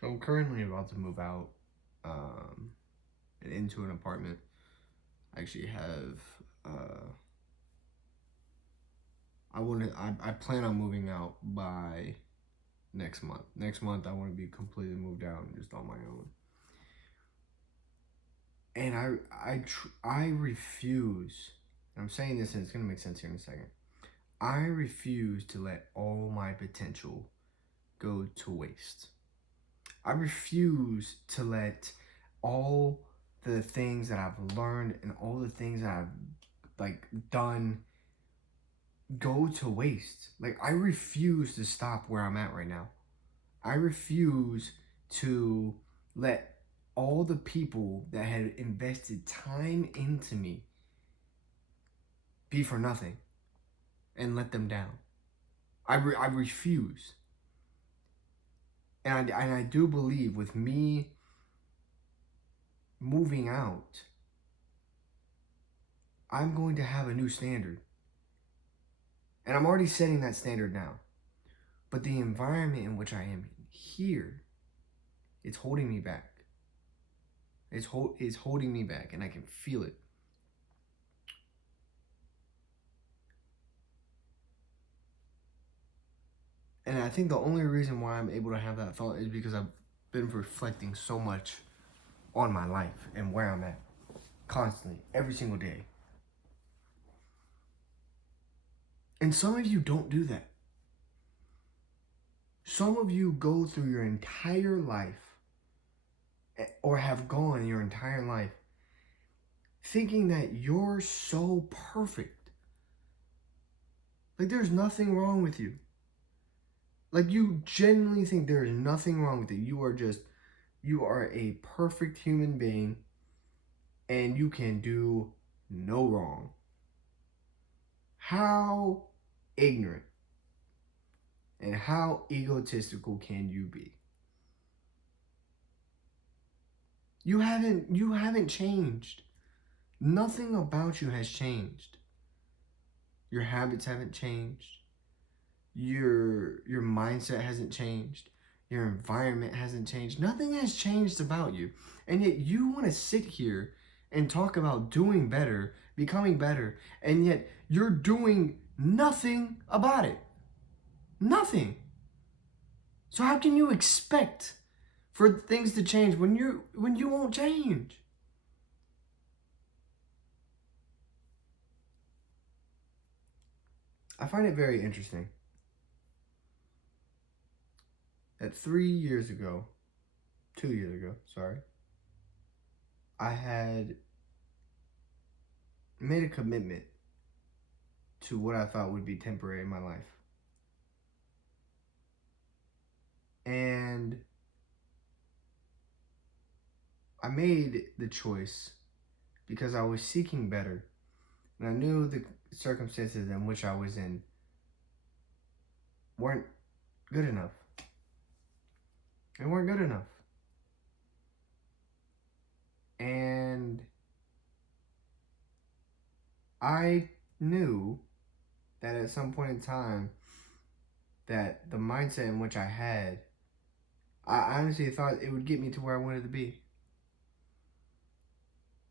So I'm currently about to move out um, and into an apartment. I actually have I plan on moving out by next month. Next month I want to be completely moved out and just on my own. And I refuse. And I'm saying this and it's gonna make sense here in a second. I refuse to let all my potential go to waste. I refuse to let all the things that I've learned and all the things that I've done go to waste. Like, I refuse to stop where I'm at right now. I refuse to let all the people that had invested time into me be for nothing and let them down. I refuse. And I do believe with me moving out, I'm going to have a new standard. And I'm already setting that standard now. But the environment in which I am here, it's holding me back. It's holding me back, and I can feel it. And I think the only reason why I'm able to have that thought is because I've been reflecting so much on my life and where I'm at constantly, every single day. And some of you don't do that. Some of you go through your entire life or have gone your entire life thinking that you're so perfect. Like, there's nothing wrong with you. Like, you genuinely think there is nothing wrong with it. You are a perfect human being and you can do no wrong. How ignorant and how egotistical can you be? You haven't changed. Nothing about you has changed. Your habits haven't changed. Your mindset hasn't changed. Your environment hasn't changed. Nothing has changed about you. And yet you want to sit here and talk about doing better, becoming better, and yet you're doing nothing about it. Nothing. So how can you expect for things to change when you won't change? I find it very interesting that 2 years ago, sorry, I had made a commitment to what I thought would be temporary in my life. And I made the choice because I was seeking better. And I knew the circumstances in which I was in weren't good enough. They weren't good enough. And I knew that at some point in time that the mindset in which I had, I honestly thought it would get me to where I wanted to be.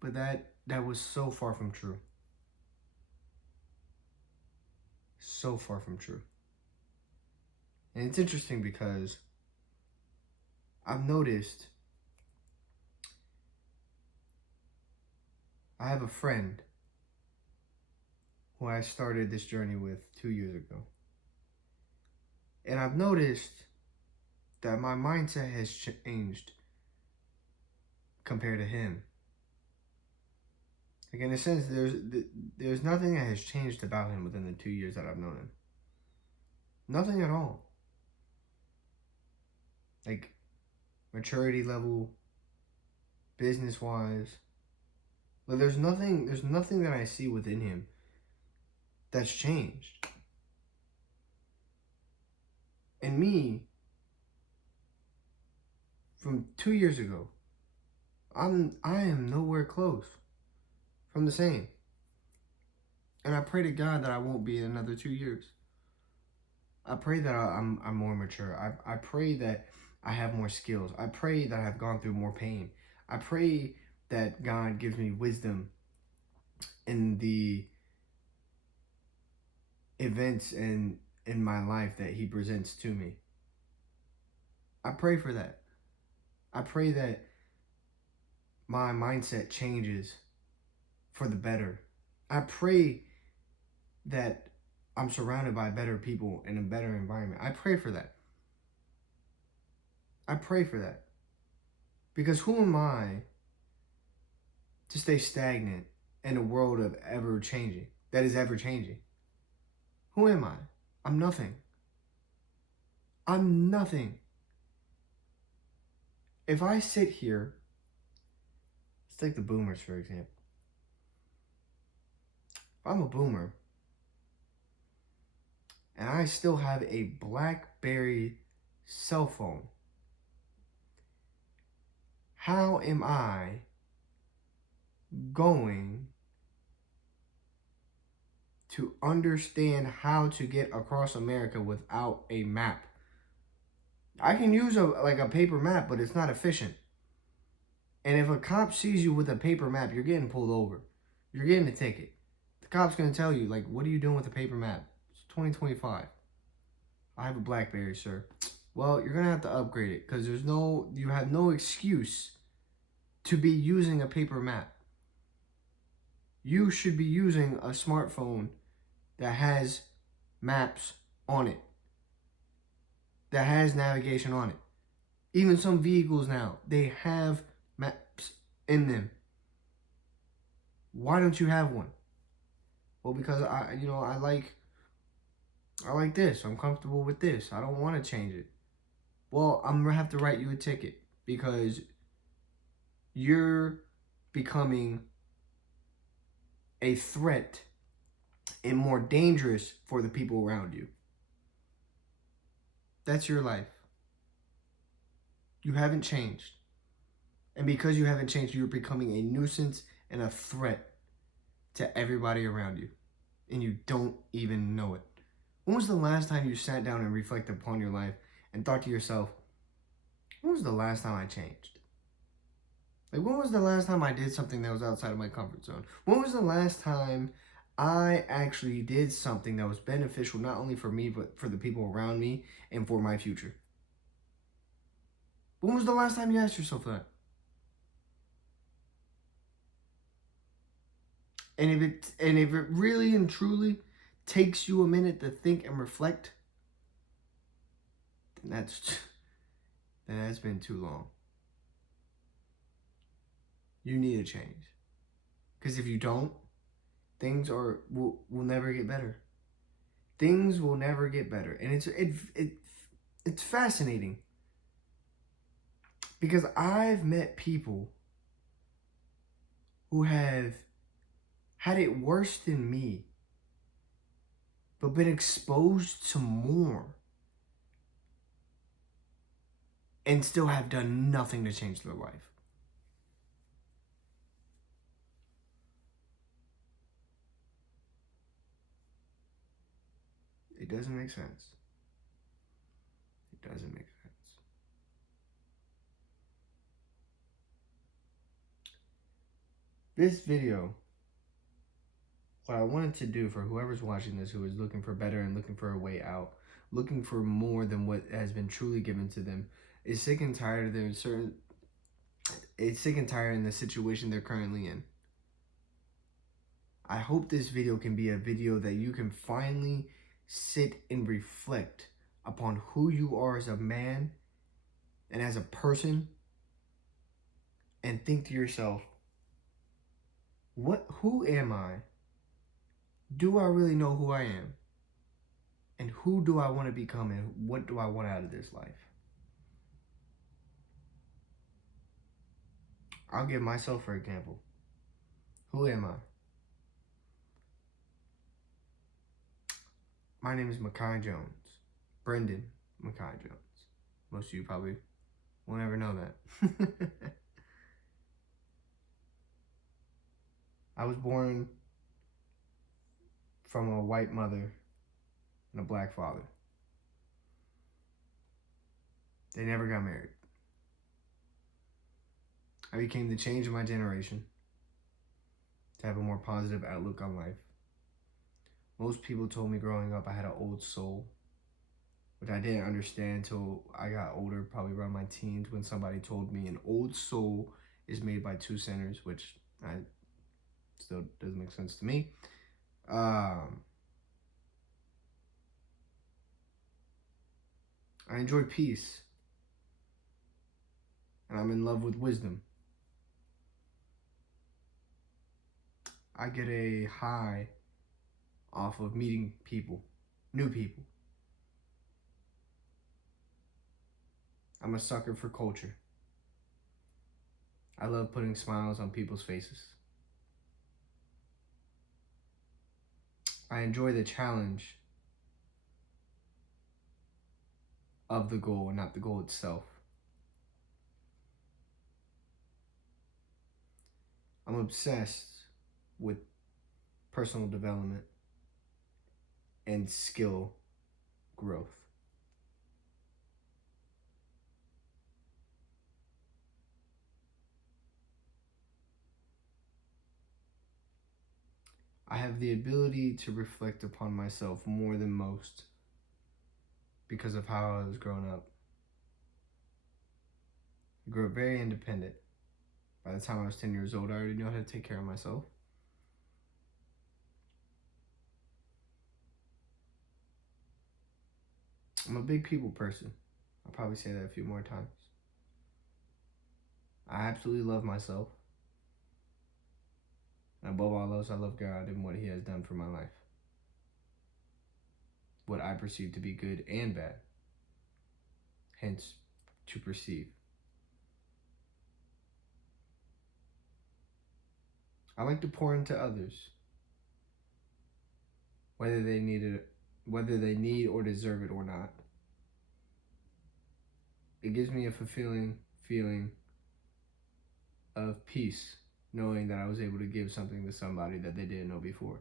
But that was so far from true. So far from true. And it's interesting because I've noticed I have a friend who I started this journey with 2 years ago. And I've noticed that my mindset has changed compared to him. Like, in a sense, there's nothing that has changed about him within the 2 years that I've known him. Nothing at all. Like, maturity level, business wise. Like, there's nothing that I see within him that's changed. And me, from 2 years ago, I am nowhere close from the same. And I pray to God that I won't be in another 2 years. I pray that I'm more mature. I pray that I have more skills. I pray that I've gone through more pain. I pray that God gives me wisdom in the events in my life that He presents to me. I pray for that. I pray that my mindset changes for the better. I pray that I'm surrounded by better people in a better environment. I pray for that. I pray for that. Because who am I to stay stagnant in a world of ever changing, that is ever changing? Who am I? I'm nothing. I'm nothing. If I sit here, let's take the boomers for example. If I'm a boomer and I still have a BlackBerry cell phone, how am I going to understand how to get across America without a map? I can use a paper map, but it's not efficient. And if a cop sees you with a paper map, you're getting pulled over. You're getting a ticket. The cop's going to tell you, like, what are you doing with a paper map? It's 2025. I have a BlackBerry, sir. Well, you're going to have to upgrade it because you have no excuse to be using a paper map. You should be using a smartphone that has maps on it, that has navigation on it. Even some vehicles now, they have maps in them. Why don't you have one? Well, because I like this. I'm comfortable with this. I don't want to change it. Well, I'm gonna have to write you a ticket because you're becoming a threat and more dangerous for the people around you. That's your life. You haven't changed. And because you haven't changed, you're becoming a nuisance and a threat to everybody around you. And you don't even know it. When was the last time you sat down and reflected upon your life and thought to yourself, when was the last time I changed? Like, when was the last time I did something that was outside of my comfort zone? When was the last time I actually did something that was beneficial not only for me, but for the people around me and for my future? When was the last time you asked yourself that? And if it really and truly takes you a minute to think and reflect, then that's been too long. You need a change. Because if you don't, things will never get better. Things will never get better. And it's fascinating. Because I've met people who have had it worse than me, but been exposed to more and still have done nothing to change their life. It doesn't make sense. It doesn't make sense. This video, what I wanted to do for whoever's watching this who is looking for better and looking for a way out, looking for more than what has been truly given to them, is sick and tired of sick and tired in the situation they're currently in. I hope this video can be a video that you can finally sit and reflect upon who you are as a man and as a person, and think to yourself, who am I? Do I really know who I am? And who do I want to become, and what do I want out of this life? I'll give myself for example. Who am I? My name is Makai Jones. Brendan Makai Jones. Most of you probably won't ever know that. I was born from a white mother and a black father. They never got married. I became the change of my generation to have a more positive outlook on life. Most people told me growing up I had an old soul, which I didn't understand until I got older, probably around my teens, when somebody told me an old soul is made by two centers, which I still doesn't make sense to me. I enjoy peace, and I'm in love with wisdom. I get a high off of meeting people, new people. I'm a sucker for culture. I love putting smiles on people's faces. I enjoy the challenge of the goal and not the goal itself. I'm obsessed with personal development and skill growth. I have the ability to reflect upon myself more than most because of how I was growing up. I grew up very independent. By the time I was 10 years old, I already knew how to take care of myself. I'm a big people person. I'll probably say that a few more times. I absolutely love myself. And above all else, I love God and what He has done for my life. What I perceive to be good and bad. Hence, to perceive. I like to pour into others, whether they need or deserve it or not. It gives me a fulfilling feeling of peace, knowing that I was able to give something to somebody that they didn't know before.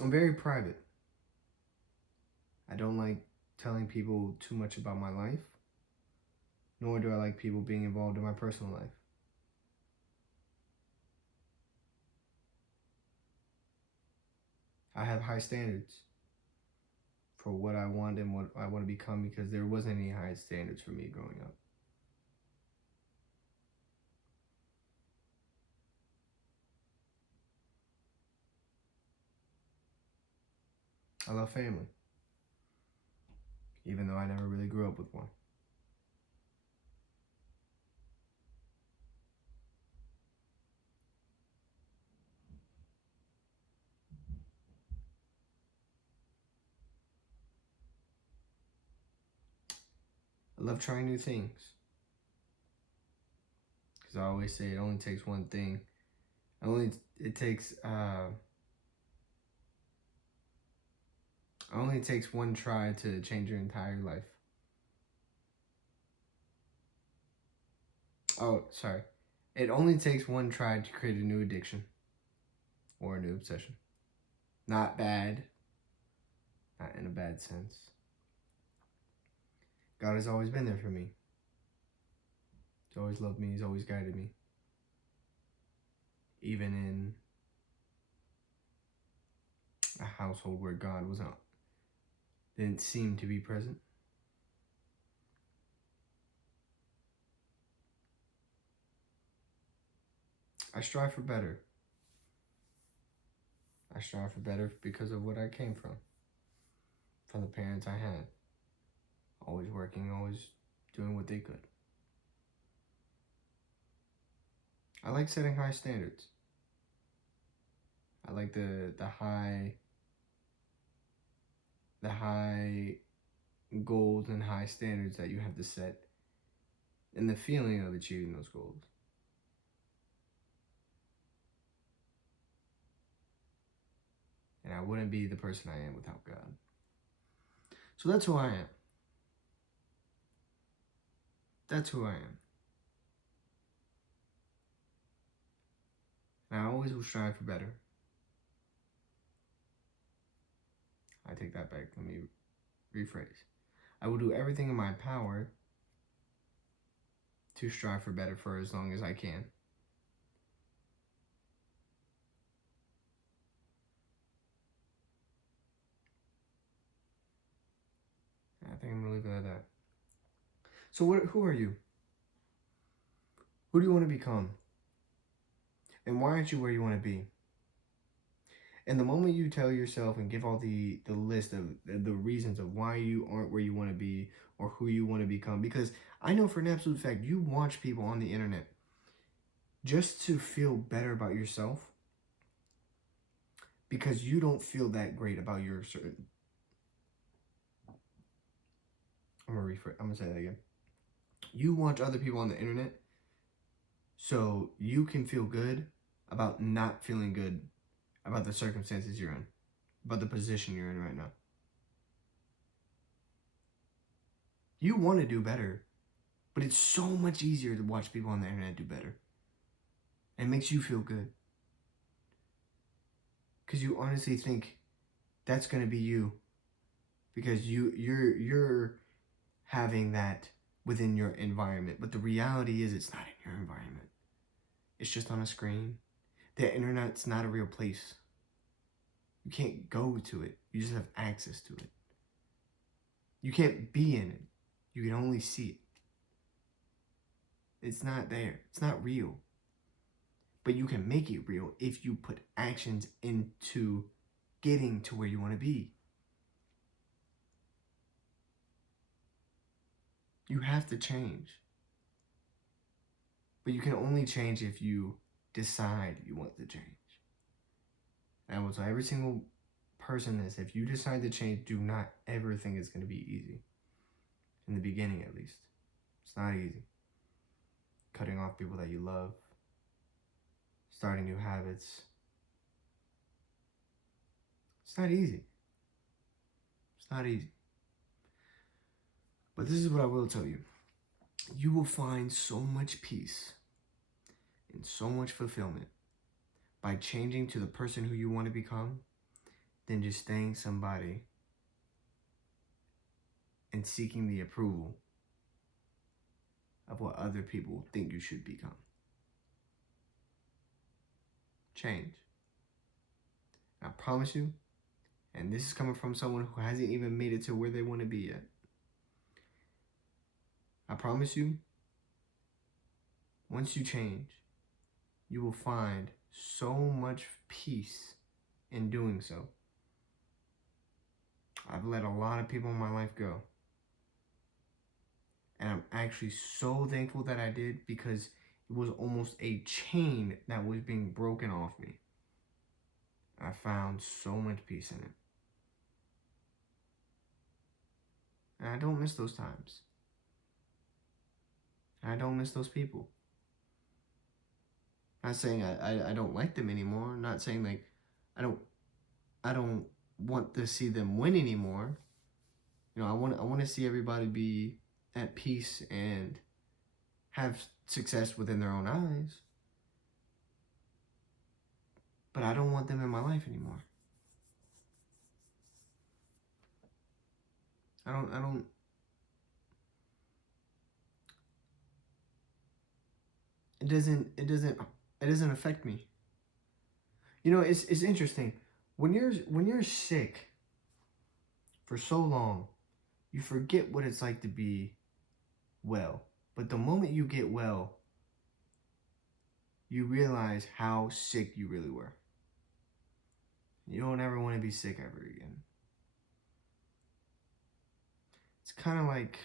I'm very private. I don't like telling people too much about my life, nor do I like people being involved in my personal life. I have high standards for what I want and what I want to become because there wasn't any high standards for me growing up. I love family, even though I never really grew up with one. I love trying new things. Because I always say it only takes one thing. It takes one try to change your entire life. Oh, sorry. It only takes one try to create a new addiction or a new obsession. Not bad. Not in a bad sense. God has always been there for me. He's always loved me. He's always guided me. Even in a household where God didn't seem to be present. I strive for better. I strive for better because of what I came from the parents I had. Always working, always doing what they could. I like setting high standards. I like the high goals and high standards that you have to set and the feeling of achieving those goals. And I wouldn't be the person I am without God. So that's who I am. That's who I am. And I always will strive for better. I take that back. Let me rephrase. I will do everything in my power to strive for better for as long as I can. I think I'm gonna leave it at that. So who are you? Who do you want to become? And why aren't you where you want to be? And the moment you tell yourself and give all the list of the reasons of why you aren't where you want to be or who you want to become, because I know for an absolute fact you watch people on the internet just to feel better about yourself because you don't feel that great about your certain. I'm gonna say that again. You watch other people on the internet so you can feel good about not feeling good about the circumstances you're in, about the position you're in right now. You want to do better, but it's so much easier to watch people on the internet do better. It makes you feel good. Because you honestly think that's going to be you. Because you're having that within your environment. But the reality is it's not in your environment. It's just on a screen. The internet's not a real place. You can't go to it. You just have access to it. You can't be in it. You can only see it. It's not there. It's not real. But you can make it real if you put actions into getting to where you want to be. You have to change. But you can only change if you decide you want to change. And I will tell every single person this: if you decide to change, do not ever think it's going to be easy. In the beginning, at least. It's not easy. Cutting off people that you love. Starting new habits. It's not easy. It's not easy. But this is what I will tell you. You will find so much peace and so much fulfillment by changing to the person who you want to become than just staying somebody and seeking the approval of what other people think you should become. Change. I promise you, and this is coming from someone who hasn't even made it to where they want to be yet. I promise you, once you change, you will find so much peace in doing so. I've let a lot of people in my life go. And I'm actually so thankful that I did, because it was almost a chain that was being broken off me. I found so much peace in it. And I don't miss those times. I don't miss those people. Not saying I don't like them anymore. I'm not saying like I don't want to see them win anymore. You know, I want to see everybody be at peace and have success within their own eyes. But I don't want them in my life anymore. I don't it doesn't affect me. You know, it's interesting. When you're sick for so long, you forget what it's like to be well. But the moment you get well, you realize how sick you really were. You don't ever want to be sick ever again. It's kind of like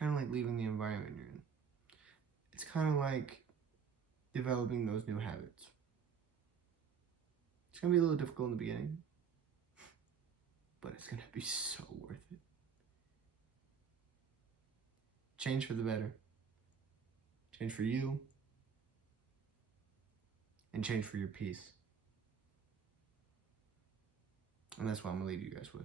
leaving the environment you're in. It's kind of like developing those new habits. It's going to be a little difficult in the beginning, but it's going to be so worth it. Change for the better. Change for you. And change for your peace. And that's what I'm going to leave you guys with.